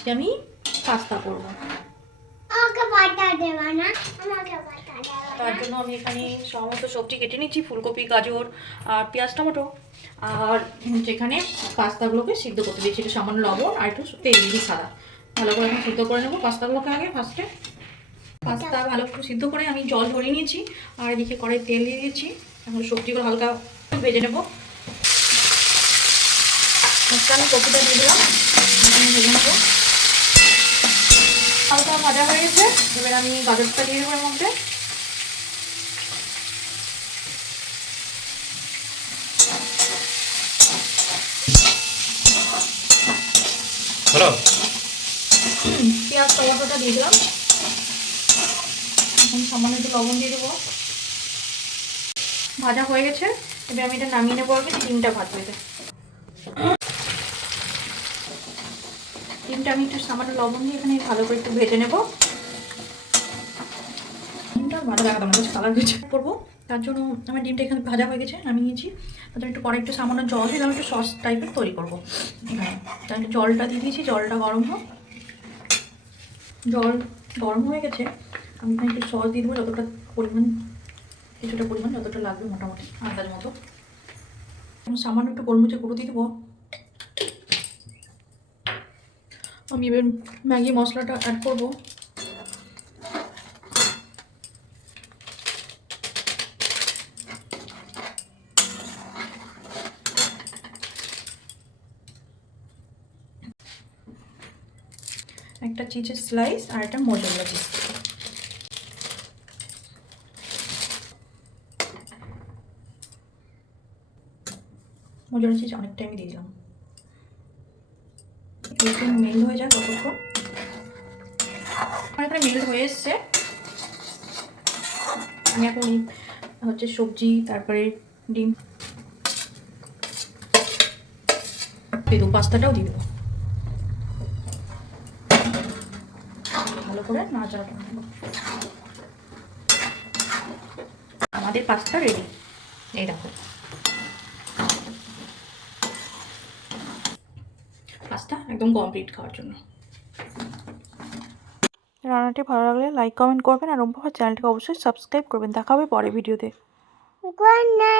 আজকে আমি পাস্তা করব। তার জন্য আমি এখানে সমস্ত সবজি কেটে নিচ্ছি, ফুলকপি, গাজর আর পেঁয়াজ, টমেটো। আর যেখানে পাস্তাগুলোকে সিদ্ধ করতে দিয়েছি, একটু সামান্য লবণ আর একটু তেল দিয়ে সাদা। ভালো করে এখন সিদ্ধ করে নেবো পাস্তাগুলোকে। আগে ফার্স্টে পাস্তা ভালো করে সিদ্ধ করে আমি জল ঝরিয়ে নিয়েছি, আর এদিকে কড়াই তেল দিয়ে দিয়েছি। এখন সবজিগুলো হালকা ভেজে নেবো। আমি কপিটা দিয়ে দিলাম, ভেজে নেবো। হালকা ভাজা হয়ে গেছে, এবার আমি গাজরটা দিয়ে দেবো এর মধ্যে। পেঁয়াজ টমেটোটা দিয়ে দিলাম। এখন সামান্য একটু লবণ দিয়ে দেবো। ভাজা হয়ে গেছে, এবার আমি এটা নামিয়ে নেবো। আগে ডিমটা ভাজবো। এটা ডিমটা আমি একটু সামান্য লবণ দিয়ে এখানে ভালো করে একটু ভেজে নেবো। ডিমটা ভালো লাগাতাম না, কালার ভেজে করবো। তার জন্য আমার ডিমটা এখানে ভাজা হয়ে গেছে, নামিয়ে নিয়েছি। তারপর একটু পরে একটু সামান্য জল দিলাম, একটু সস টাইপের তৈরি করবো এখানে। তাই একটু জলটা দিয়ে দিয়েছি, জলটা গরম হোক। জল গরম হয়ে গেছে, আমি এখানে একটু সস দিয়ে দেবো যতটা পরিমাণ, কিছুটা পরিমাণ যতটা লাগবে মোটামুটি আন্দাজ মতো। সামান্য একটু গোলমরিচের গুঁড়ো দিয়ে দেবো। আমি এবার ম্যাগি মশলাটা অ্যাড করবো। একটা চিজের স্লাইস আর একটা মোজারেলা চিজ। মোজারেলা চিজ অনেকটা আমি দিয়ে দিলাম। একটু মেল্ট হয়ে যায় ততক্ষণ। আমার এখানে মেল্ট হয়ে এসছে। আমি এখন হচ্ছে সবজি, তারপরে ডিম দিয়ে দেবো, পাস্তাটাও দিয়ে দেবো। ভালো করে নাড়াচাড়া করে নেবো। আমাদের পাস্তা রেডি। এই দেখো পাস্তা একদম কমপ্লিট খাওয়ার জন্য। রান্নাটি ভালো লাগলে লাইক কমেন্ট করবেন, আর রুম্পা চ্যানেলটিকে অবশ্যই সাবস্ক্রাইব করবেন। দেখা হবে পরের ভিডিওতে। Good night.